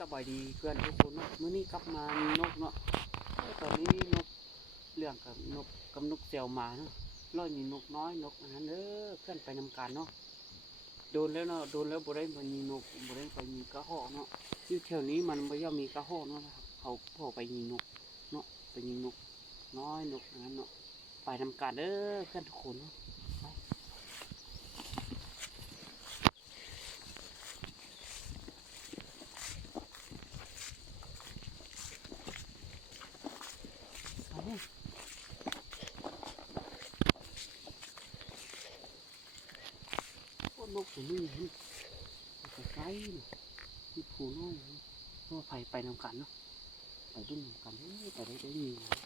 สบายดีเพื่อนทุกคนเนาะมื้อนี้กลับมานกเนาะตอนนี้นกเรื่องกับนกกับนกเสี่ยวมาเนาะร้อยมีนกน้อยนกอันนั้นเด้อเพื่อนไปนำกันเนาะโดนแล้วเนาะโดนแล้วบ่ได้มันมีนกบ่ได้ไปมีกระหอกเนาะอยู่แถวนี้มันบ่ย่อมมีกระหอกเนาะครับเขาพอไปยิงนกเนาะไปยิงนกน้อยนกอันนั้นเนาะไปนำกันเด้อเพื่อนทุกคนเนาะ นกตัวนี้เห็นไปไกลเนาะมีผูน้อยเนาะเพราะว่าไปไปนำกันเนาะไปดุนนำกันเอ้ยไปได้ได้มีเนาะโอ้ยชื่อบ่ตายตัวนี้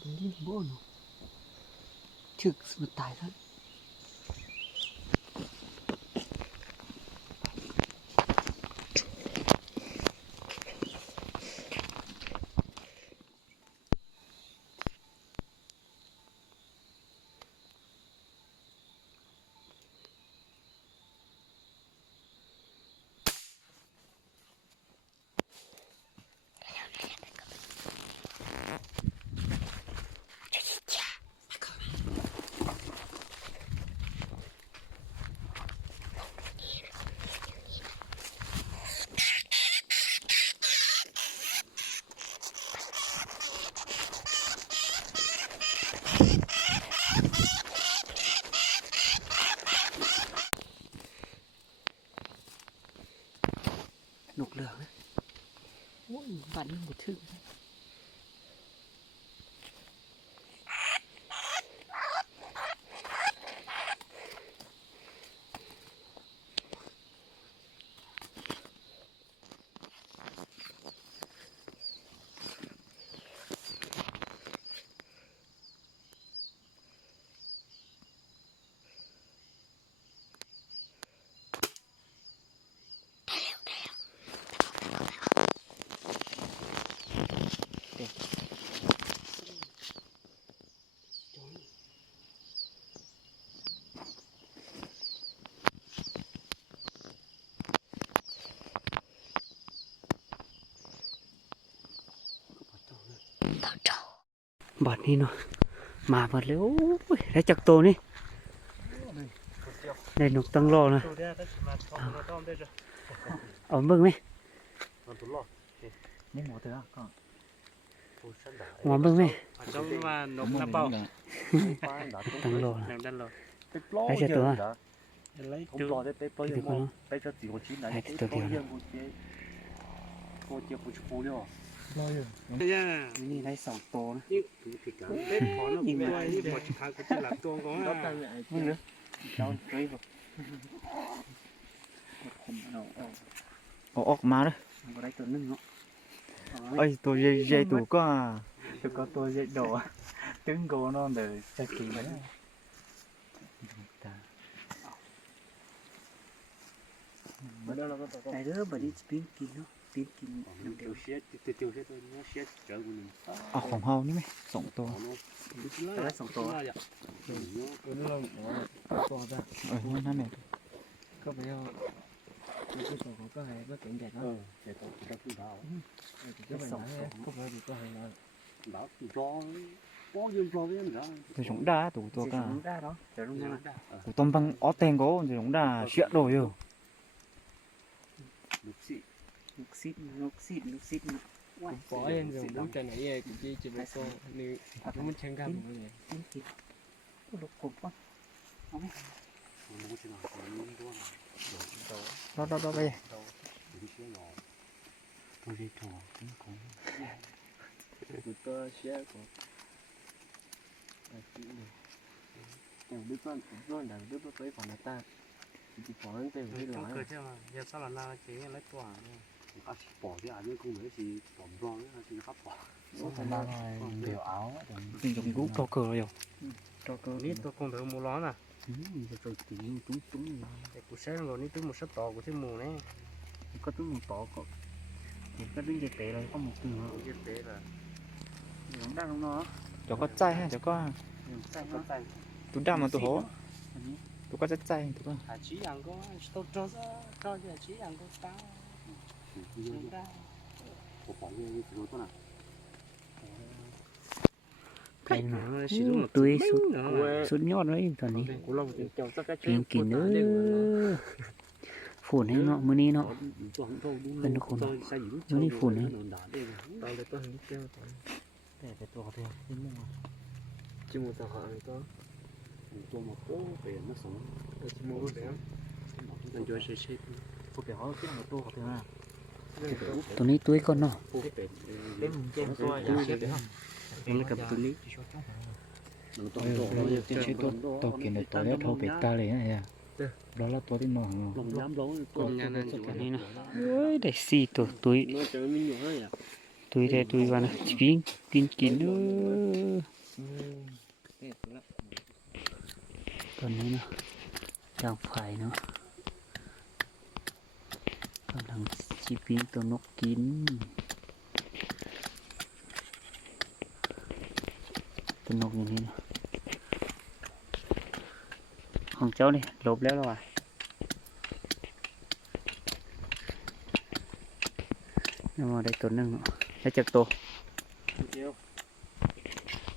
ได้เล่นบ่เนาะชื่อมันตายแล้ว นกเหลืองนะ โอ้ยบันมันบ่ถึง เลยบัดนี้เนาะมาบัดเลยโอ้ยได้จักโตวนี่ได้นกตั้งรอนะตัวเนี้ยถ้าจะมาทำเราต้องได้จะเอาเบิ่งไหมมันตัวรอดนี่หมอเถื่อก็ผู้ชันดาหัวเบิ่งไหมต้องมานกน้ำเป้าตั้งรอหนังด้านรอ Đấy, cho tôi à? อะไรผมตัวรอได้ไปไปยัง Thì có ไปจะสี่คนชิ้นไหน Đấy, tôi hiểu. ยังคนเจ๊โคเจียผู้ชูเดียว รออยู่เนี่ยนี่ได้สองโตวนะนี่ถือผิดกันเล่นขอนกด้วยนี่หมดทางกูจะหลับตัวของอะมึงเนอะเจ้าเฮ้ยแบบเอาออกมาเลยมันก็ได้ตัวหนึงเนาะไอ้ตัวใหญ่ๆตัวก็ตัวก็ตัวใหญ่ดอตึงโกนอนเดี๋ยวจะกินไปแล้วได้เด้อบัด นี้จะปิ้งกินเนาะปิ้งกินน้ำเดีเดี๋ยยววเชียร์เดี๋ยวเชียร์ตัวนี้เชียร์เจอกูหนึ่งเอาของเฮานี่ไหมสองตัวได้สองตัวเออนั่นแหละก็ไปเอา cái sổ của có hay có cảnh đẹp เออเดี๋ยวต้องจะขึ้นดาว cái sổ có phải bị có hay là ดาวรอป้อยืนรอไว้ยังไงตัวสงดาตัวตัวก็ chúng ta đó chờ lúc nào ตัวต้มบังออแตง โก้ตัวสงดาเสียโดอยู่ลูกศิ nước xít nước xít nước xít bỏ em rồi muốn cho nãy giờ chỉ chỉ biết con nếu nó muốn chẳng gặp mọi người nước xít lúc cục quá มันก็จะหนาตัวนี้ด้วย đó đó đó đây ถึงเชียร์หนอ tôi đi thổ cũng cũng một cơ xe của อย่างดึกก้อนก้อนดังดึกไปฝันตาที่ฝันเป็นที่ร้อย cơ chứ mà giờ sao là na chế lấy tỏa À, 같이 bỏ 아니 cũng à, thì bỏng lo đấy thì khắp bỏ. Số thằng nào áo thì ừ, dùng gút to cờ rồi to ừ, cờ nít con phải mua lón à. Rồi tự nhiên chúng chúng để rồi nít chúng một sắp to của thế mù này. Có chúng một to có. Cái đứng tệ là có một từ dây tệ là chúng đang không có chay ha cho có chúng đang mà tụi hố. tụi có rất chay tụi có chỉ ăn có tao cho cho chỉ ăn có tao ไปหนตุยสุดสุดยอดเลยตอนนี้เพียงกินเออฝุ่นให้เนาะมือนี้เนาะเป็นทุกคนมือนี้ฝนให้จิมตาหางก็ตัวมาโก้เป็นนะสองจิมูแล้วมันจะใช้ใช้พวกแกเขาเก่งตัวเขาเป็นมาก ตัวนี้ตุ้ยก่อนเนาะพวกเป็นเล่มเจ้าตัวอยากเช็ดเนาะมันกับตัวนี้มันต้องเออโดเราจะเช็ดตัวตัวกินในตัวแล้วเท่าเป็ดตาเลยนะเนี่ยเราละตัวที่มองลงย้ำลง Cùng nhà nên chủ อันนี้เนาะเอ้ยได้สี่ตัวตุ้ย nó chờ mình nhỏ rồi à ตุ้ยได้ตุ้ยว่านะกินกินกินเด้อตอนนี้เนาะย่างไผ่เนาะ กำลังชิปิ้งตัวนกกิน ตัวนกอย่างนี้เนาะของเจ้านี่หลบแล้วหรอวะเอามาได้ตัวหนึงเนาะได้จากตัว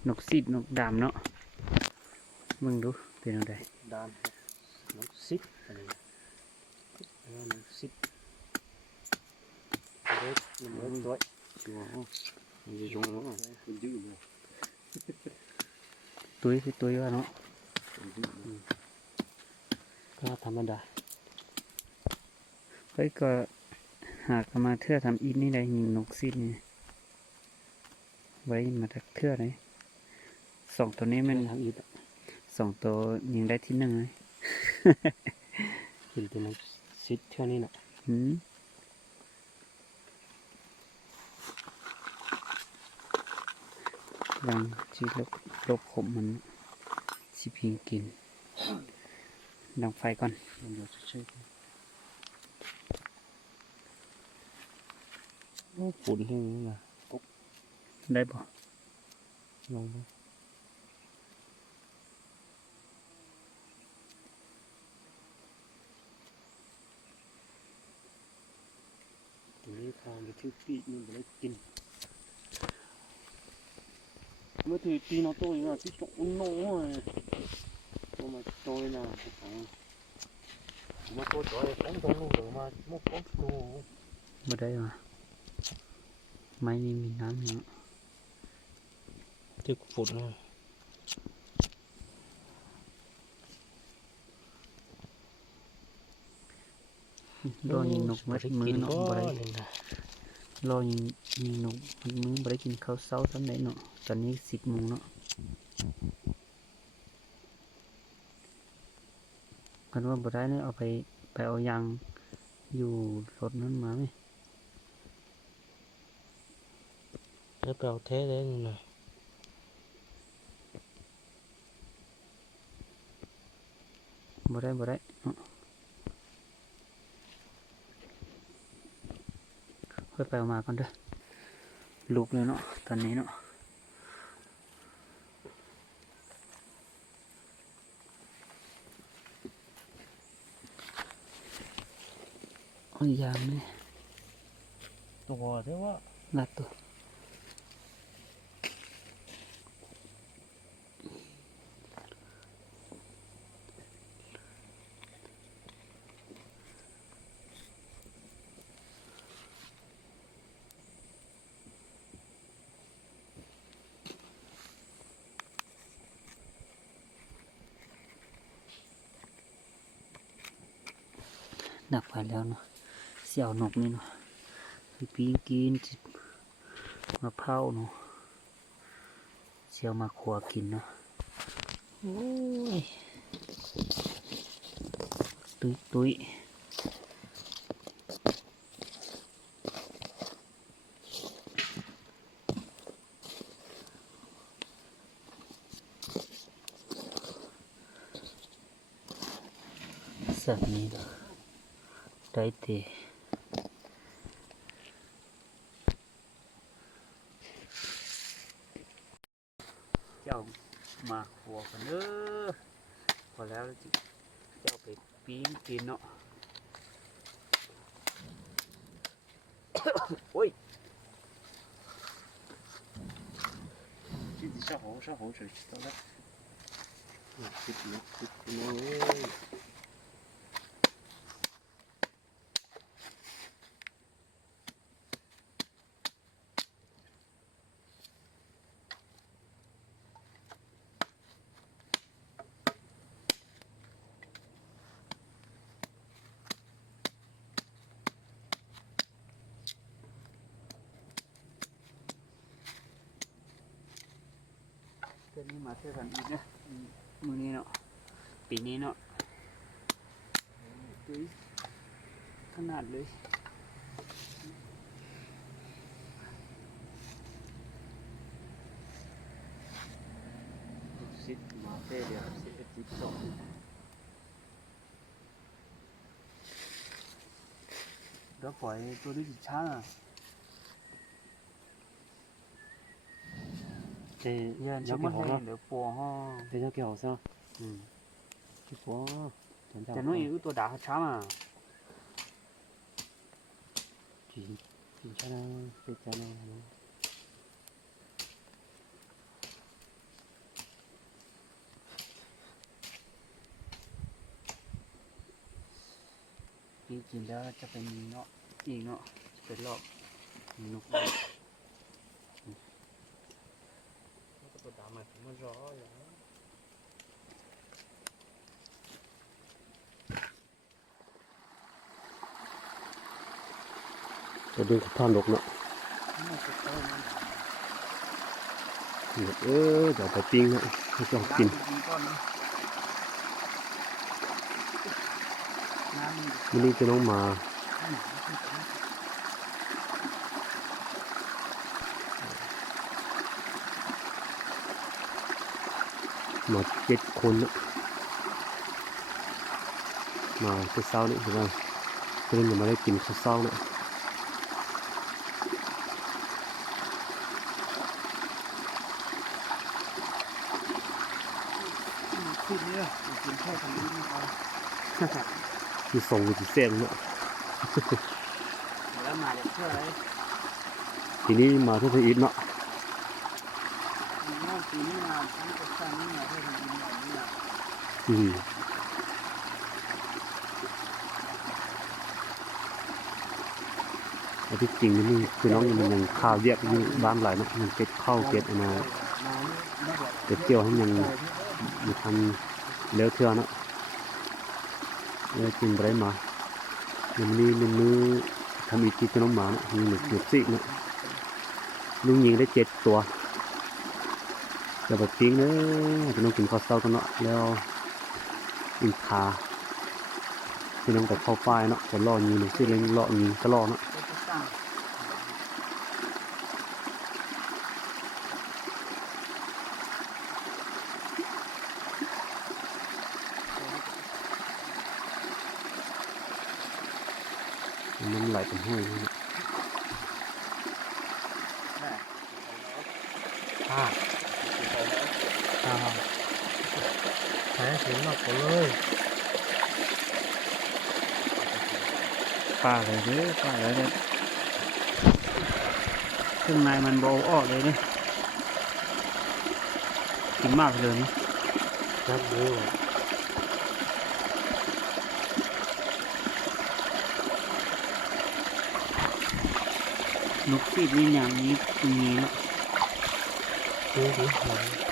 นกซีดนกดำเนาะมึงดูเป็นอะไร đàn nó xích nó xích đấy mình mới rồi chùa mình dùng nó mình giữ rồi ตุ้ยคือตุ้ยว่าเนาะก็ธรรมดาเฮ้ยก็หากมาเทื่อทำอินนี่ได้ยิงนกซีดนี่ไว้มาทักเทื่อเลยสองตัวนี้มันทางอีกสองตัวยิงได้ที่หนึ่งเลยเห็นแต่มันซิดเท่านี้น่ะหืม ลังชีลบลบขมมันสิเพิงกินดังไฟก่อนมันอยู่เฉยๆโอ้ฝุ่นที่นี่นะได้บ่ลงไปตัวนี้ทางไปที่ปีกมันไปได้กินเมื่อถือตีนเอาตัวอยู่นะที่จงโน่เลยตัวมาโตยนะของมาโตจอยของตรงนู้นหรือมามุกของกูบ่ได้มาไม้นี่มีน้ำอยู่เนาะที่ฝุ่นนะรอยิงนกมาที่มือเนาะบ่ได้ รอยิงยิงนกมันมือบ่ได้กินข้าวเช้าทำได้เนาะตอนนี้สิบโมงเนาะกันว่าบ่ได้เนี่ยเอาไปไปเอายางอยู่รถนั้นมาไหมแล้วไปเอาเทสได้นี่นะบ่ได้บ่ได้เนาะ ค่อยไปเอามาก่อนเด้อลูกเลยเนาะตอนนี้เนาะเอายางนี่ตัวเท่ว่างัดตัว ดับไปแล้วเนาะเสี่ยวนกนี่เนาะสิปีนกินสิมะพร้าวเนาะเสี่ยวมาขัวกินเนาะโอ้ยตุยตุยสักนี้นาะ ได้เตะเจ้ามาขัวกันเด้อพอแล้วจิเจ้าไปปีนกินเนาะ โอ้ย 自己上好上好水知道了。嗯，自己自己 นี่มาเที่ยวกันอีกนะมือนี้เนาะปีนี้เนาะเฮ้ยขนาดเลยสิบมาเที่ยวเดียวสิบเอ็ดสิบสองเดี๋ยวปล่อยตัวนี้จิตช้าอะ để nhớ kiểu hồ bò ho. để nhớ kiểu hồ sao? Ừ. Cái bò để nó yếu tôi đã mà. Chỉ chỉ cho nó để cho nó. Chỉ chỉ đó cho phải nhìn nó nhìn nó phải lọ nhìn ำมันมันร้อนอย่างจะดูท่านกเนาะมันจะเต้นมันเออเดี๋ยวไปปิ้งนะให้เจ้ากินน้ำดีก่อนนะน้ำมันวันนี้จะน้องมา มาเจ็ดคนนะมาเช้าๆนี่คือว่าเพื่อนยังไม่ได้กินข้าวเช้านะขึ้นเนี่ยกินแค่ทางนี้ไม่พอคือส่งอยู่ที่เส้นนะแล้วมาเดี๋ยวเพื่ออะไรทีนี้มาทุกทีเนาะมีน้องปีนี้มาทั้งกระชันนี่มาเพื่ อืมแต่ที่จริงนี่คือน้องมันยังข้าวเรียกอยู่บ้านหลายนะมันเก็บข้าวเก็บม่แบบเก็บเกี่ยวให้ยังมีทันเลี้ยวเทือนะเลยกินไปได้มามันนี่มันมือทำอีกทีจะน้องหมาเนาะมีหนึ่งหนึ่งสิเนาะลุงยิงได้เจ็ดตัว เดี๋ยวไปปิ้งเนาะจะน้องกินข้าวเช้ากันเนาะแล้วอินทาพี่น้องไปเข้าป้ายเนาะจะล่อยิงหนึ่งสิเล่นล่อยิงก็ล่อเนาะจะสร้างมันไหลเป็นห้วยเนาะ อ่าอ่า เป็มากกว่าเลยป่าเลยเด้อป่าเลยเด้อขึ้นในมันโบอ้อเลยเนี่ยกินมากเลยครับเดูอลูกศิษย์นี่อย่างนี้ตรงนี้ละดูดูหอย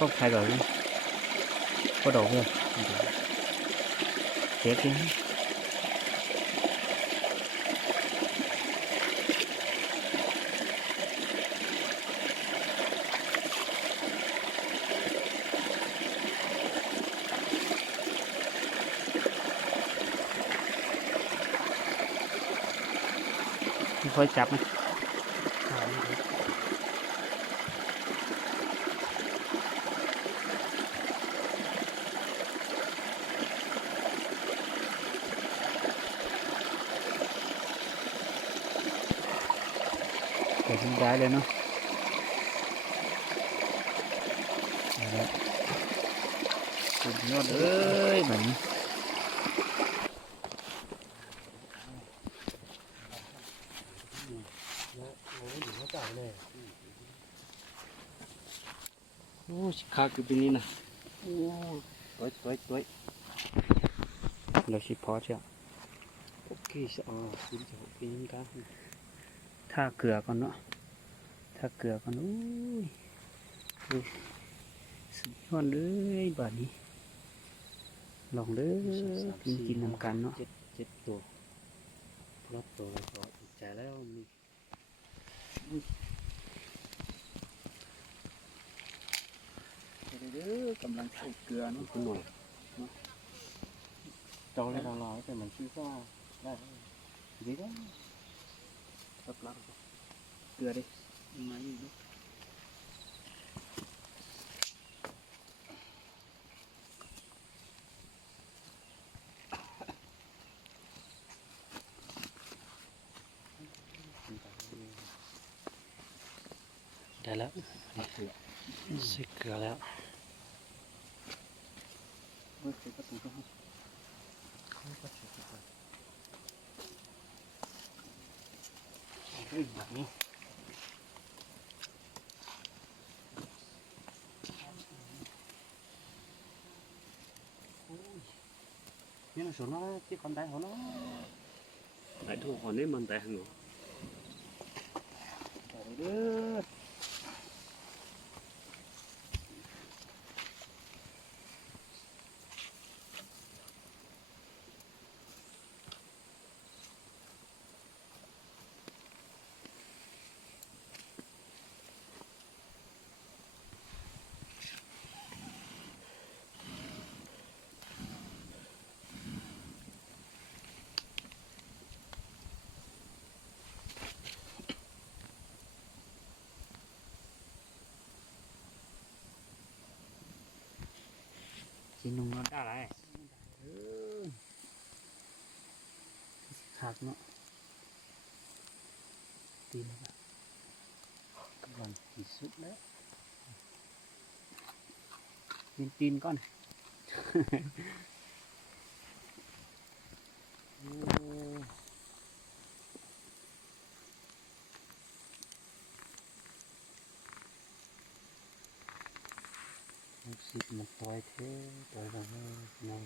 có thay rồi có đồ không thiệt chứ. Khỏi chập này เลยเนาะสุดยอดเอ้ยแบบนี้โอ้ชิาคือปีนี้นะโอ้ตัวตัวตัวเราชิพอเชียวโอเคสอ๋อคุณจะปีนกันถ้าเกลือก่อนเนาะ ท่าเกลือก่อนอุ้ยดูสุดยอดเลยบาดนี้ ลองเด้อกินกินนำกันเนาะเจ็ดเจ็ดตัวรอบตัวเลยก็อีกใจแล้วมีเด้อกำลังใส่เกลือเนาะขึ้นหน่อยจองเลยเรารอแต่มันชื่อว่าได้ดีก็กับลังเกลือดิ มาอยู่ดิได้แล้วใส่เกลือแล้วเฮ้ยเปิดประตูก็ให้อุ้ยแบบนี้ นี่เราสวนว่าที่คนได้เขา หนุ่มนอนได้อะไรหักเนาะตีนแล้อนที่สุดแล้วตีนตีนก่อน สิบมันต่อยเท่ต่อยเราให้นอน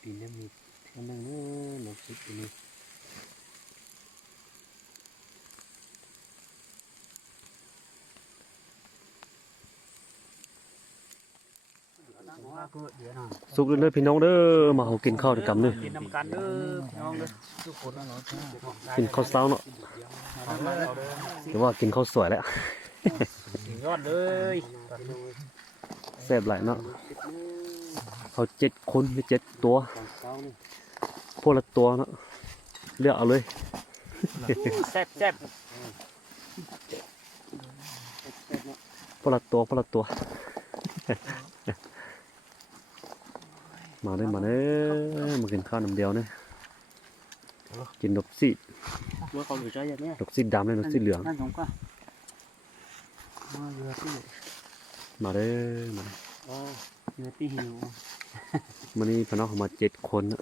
ปีนี้มีเท่านั้นเนอะลูกศิษย์ปีนี้ สุกเลยพี่น้องเด้อมาเอากินข้าวด้วยกันเด้อกินน้ำกันเด้อพี่น้องเด้อทุกคนนะเนาะกินข้าวเช้าเนาะหรือว่ากินข้าวสวยแล้วสุดยอดเลยแซ่บหลายเนาะเอาเจ็ดคนหรือเจ็ดตัวพวกละตัวเนาะเลือกเอาเลยแซ่บแซ่บพวกละตัวพวกละตัว มาเด้อมาเด้อมากินข้าวน้ำเดียวเนี่ยกินดอกซีดว่าเขาอยู่ใจอย่างเนี้ยดอกซีดดำเลยดอกซีดเหลืองนั่นผมก็มาเรือที่มาเด้อมาอ๋อเรือที่หิววันนี้พี่น้องเขามาเจ็ดคนน่ะ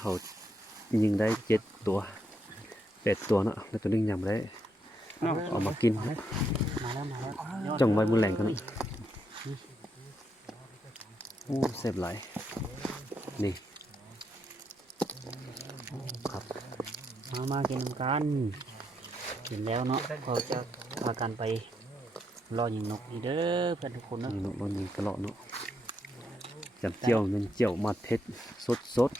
เขายิงได้เจ็ดตัวแปดตัวเนาะแล้วตัวนึงยังไม่ได้เนาะเอามากินมาแล้วมาแล้วจ้องไว้บนแหล่งกันนะ โอ้เสพไหลายนี่ครับ มามากินน้ำกันเห็นแล้วเนาะเราจะพากันไปรอยิงนกอีกเด้อเพื่อนทุกคนเนาะนี่เนาะวันนี้ตลอดเนาะจับเจียวมันเจียวมัดเพชรสดสด